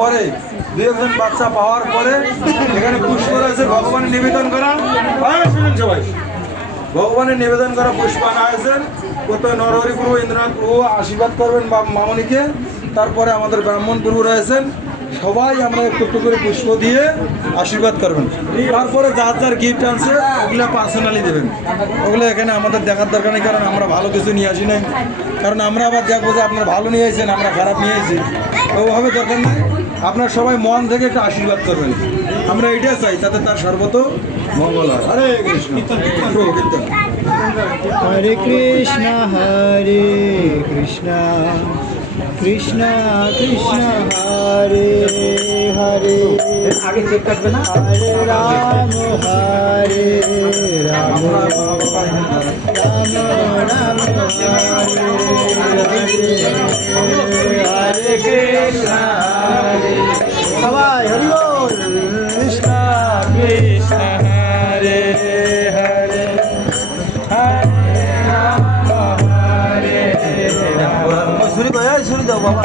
পরে দুই একজন বাচ্চা পাওয়ার পরে এখানে পুষ্প রয়েছে ভগবানের নিবেদন করা। শুনুন সবাই, ভগবানের নিবেদন করা পুষ্প আনা হয়েছে। প্রত্যেক নরহরি প্রভু ইন্দ্রনাথ প্রভু আশীর্বাদ করবেন মামনিকে। তারপরে আমাদের ব্রাহ্মণ প্রভু রয়েছেন, সবাই আমরা একটু একটু করে পুষ্প দিয়ে আশীর্বাদ করবেন। তারপরে যার যার গিফট আনছে ওগুলো পার্সোনালি দেবেন। ওগুলো এখানে আমাদের দেখার দরকার নেই, কারণ আমরা ভালো কিছু নিয়ে আসি নাই। কারণ আমরা আবার দেখবো যে আপনারা ভালো নিয়ে আসছেন, আমরা খারাপ নিয়ে আসি, ওভাবে দরকার নেই। আপনার সবাই মন থেকে একটু আশীর্বাদ করবেন, আমরা এইটাই চাই, তাতে তার সর্বত মঙ্গল হয়। হরে কৃষ্ণ। হরে কৃষ্ণ হরে কৃষ্ণ কৃষ্ণ কৃষ্ণ হরে হরে আগে চেক কাটবে না। হরে রাম হরে রাম রাম রাম হরে কৃষ্ণ হরে। সবাই হরি বল। কৃষ্ণ কৃষ্ণ হরে হরে শুনি দাও বাবা।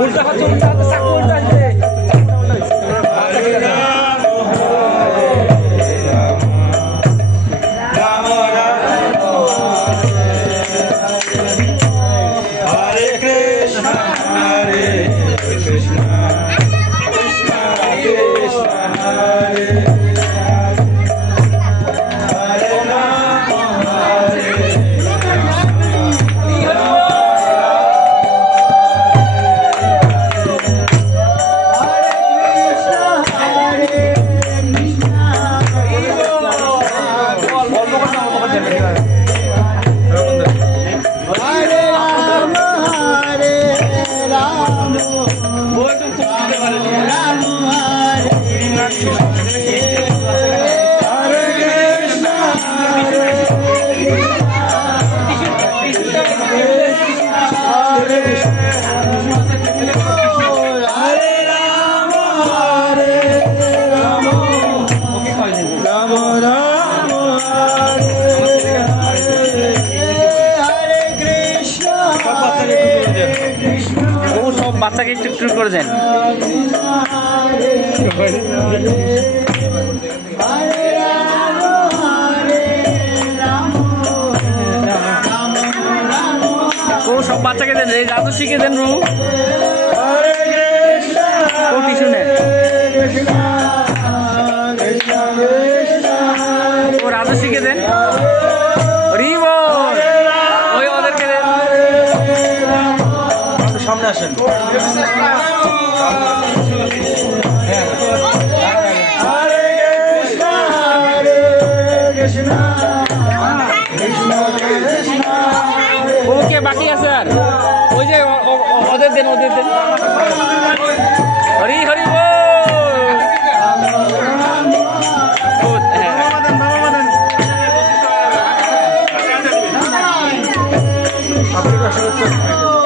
উল্টা হাত উল্টা হাতে চাকু উল্টা হাতে বাচ্চাকে একটু একটু করে দেন। ও সব বাচ্চাকে দেন, এই রাজস্বীকে দেন। রু ও কিছু নেই, ও রাজস্বীকে দেন। ওই ওদেরকে দেন। সামনে আসেন। ওকে বাকি আছে আর ওই যে ওদের দেন, ওদের দেন। হরি হরি বল।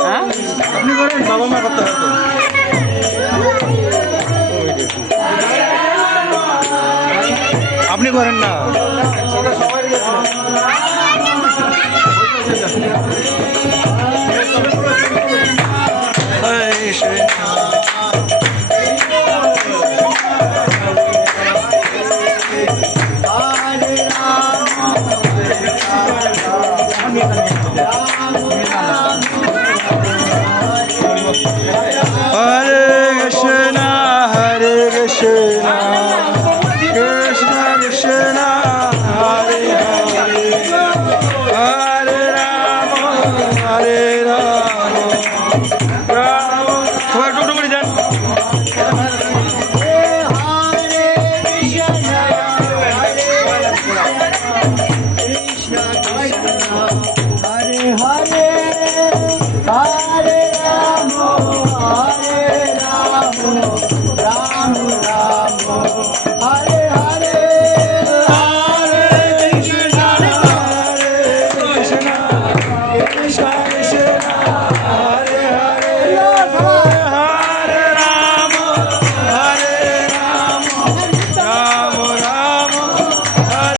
হ্যাঁ আপনি করেন, বাবা মা করতে হতো। আপনি করেন না।